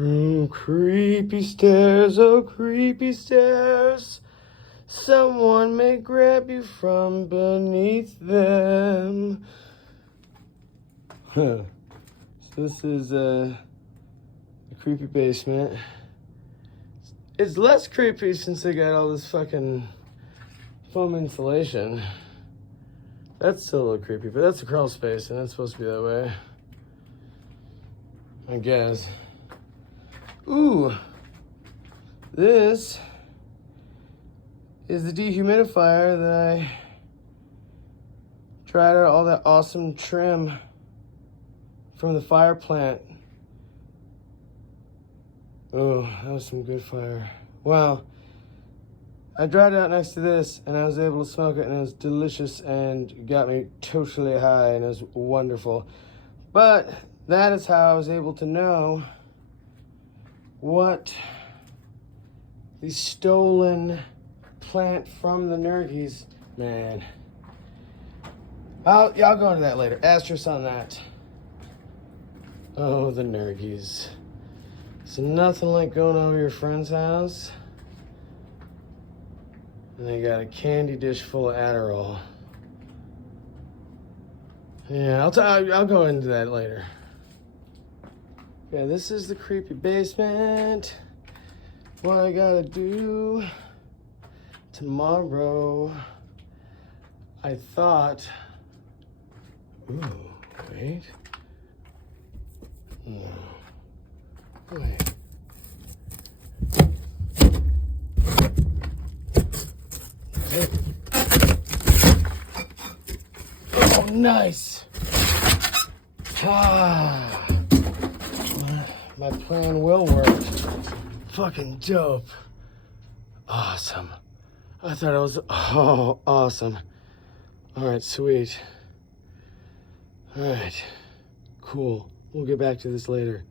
Oh, creepy stairs, oh, creepy stairs. Someone may grab you from beneath them. Huh. So this is a creepy basement. It's less creepy since they got all this fucking foam insulation. That's still a little creepy, but that's a crawl space and it's supposed to be that way, I guess. Ooh, this is the dehumidifier that I tried out all that awesome trim from the fire plant. Oh, that was some good fire. Wow. I dried it out next to this and I was able to smoke it and it was delicious and got me totally high and it was wonderful. But that is how I was able to know what the stolen plant from the Nergies, man. I'll go into that later. Asterisk on that. Oh, the Nergies. It's nothing like going over to your friend's house and they got a candy dish full of Adderall. Yeah, I'll go into that later. Yeah, this is the creepy basement. What I gotta do tomorrow. I thought, ooh, wait. No. Wait. Oh, nice. Ah. My plan will work. Fucking dope. Awesome. I thought it was, oh, awesome. All right, sweet. All right, cool. We'll get back to this later.